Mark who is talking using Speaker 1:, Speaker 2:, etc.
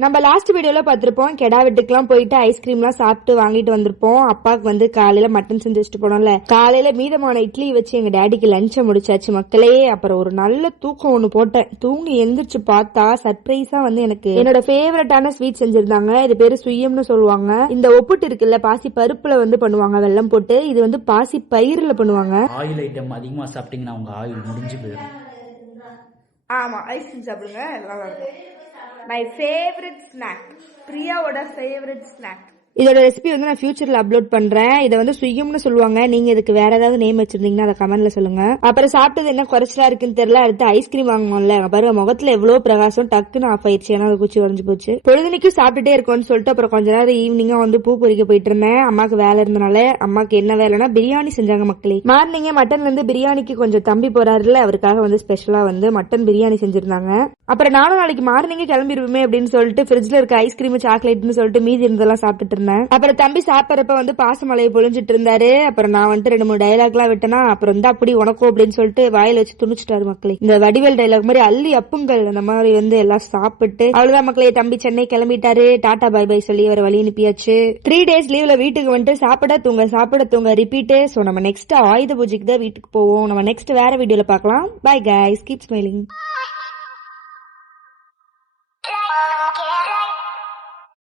Speaker 1: நம்ம லாஸ்ட் வீடியோல பார்த்திருப்போம் கெடா வெட்டுக்குலாம் போயிட்டு ஐஸ்கிரீம்லாம் சாப்பிட்டு வாங்கிட்டு வந்திருப்போம். அப்பாவுக்கு வந்து காலையில மட்டன் செஞ்சு வச்சுட்டு போனோம்ல. காலையில மீதமான இட்லி வச்சு எங்க டேடிக்கு லஞ்சை முடிச்சாச்சு மக்களே. அப்புறம் ஒரு நல்ல தூக்கம் ஒண்ணு போட்டேன். தூங்கி எந்திரிச்சு பார்த்தா சர்ப்ரைஸா வந்து எனக்கு என்னோட ஃபேவரட்டான ஸ்வீட் செஞ்சிருந்தாங்க. இது பேரு சுயம்னு சொல்லுவாங்க. இந்த ஒப்புட்டு இருக்குல்ல பாசி பருப்புல வந்து பண்ணுவாங்க வெல்லம் போட்டு. இது வந்து பாசி பயிர்ல பண்ணுவாங்க.
Speaker 2: ஆயில் ஐட்டம் அதிகமாக சாப்பிட்டீங்கன்னா உங்கள் ஆயில் முடிஞ்சு போயிடும்.
Speaker 1: ஆமா ஐஸ்கிரீம் சாப்பிடுங்க நல்லா இருக்கும். மை ஃபேவரட் ஸ்நாக் பிரியாவோட ஃபேவரட் ஸ்நாக் இதோட ரெசிபி வந்து நான் ஃபியூச்சர்ல அப்லோட் பண்றேன். இதை வந்து சுயம்னு சொல்லுவாங்க. நீங்க இதுக்கு வேற ஏதாவது நேம் வச்சிருந்தீங்கன்னா அதை கமெண்ட்ல சொல்லுங்க. அப்புறம் சாப்பிட்டது என்ன குறைச்சலா இருக்குன்னு தெரியல. அடுத்து ஐஸ்கிரீம் வாங்குவோம்ல பாருங்க முகத்துல எவ்வளவு பிரகாசம். டக்குன்னு ஆஃப் ஆயிடுச்சு. ஏன்னா குச்சி உடஞ்சு போச்சு. பொழுதுனிக்கும் சாப்பிட்டுட்டே இருக்கோம்னு சொல்லிட்டு அப்புறம் கொஞ்ச நேரம் ஈவினிங்கா வந்து பூ பொறிக்க போயிட்டு இருந்தேன். அம்மாக்கு வேலை இருந்தனால அம்மாக்கு என்ன வேலைன்னா பிரியாணி செஞ்சாங்க மக்களே. மார்னிங்கே மட்டன்ல இருந்து பிரியாணிக்கு கொஞ்சம் தம்பி போறாருல அவருக்காக வந்து ஸ்பெஷலா வந்து மட்டன் பிரியாணி செஞ்சிருந்தாங்க. அப்புறம் நானும் நாளைக்கு மார்னிங்கே கிளம்பிடுவோமே அப்படின்னு சொல்லிட்டு ஃப்ரிட்ஜ்ல இருக்க ஐஸ்கிரீம் சாக்லேட்னு சொல்லிட்டு மீதி இருந்ததெல்லாம் சாப்பிட்டுட்டு இருந்தேன் அப்புறம் தம்பி சாப்பிட்றப்ப வந்து பாசமலையை பொழிஞ்சிட்டு இருந்தாரு. அப்புறம் நான் வந்துட்டு ரெண்டு மூணு டைலாக் எல்லாம் விட்டேனா அப்புறம் வந்து அப்படி உனக்கும் அப்படின்னு சொல்லிட்டு வாயில வச்சு துணிச்சிட்டாரு மக்களே. இந்த வடிவேல் டைலாக் மாதிரி அள்ளி அப்புங்கள் அந்த மாதிரி வந்து எல்லாம் சாப்பிட்டு அவ்வளவுதான் மக்களே. தம்பி சென்னை கிளம்பிட்டாரு. டாடா பாய் பாய் சொல்லி வர வழி அனுப்பியாச்சு. த்ரீ டேஸ் லீவ்ல வீட்டுக்கு வந்துட்டு சாப்பிட தூங்க சாப்பிட தூங்க ரிப்பீட்டு சோ நம்ம நெக்ஸ்ட் ஆயுத பூஜைக்கு தான் வீட்டுக்கு போவோம். நம்ம நெக்ஸ்ட் வேற வீடியோல பார்க்கலாம். Bye guys keep smiling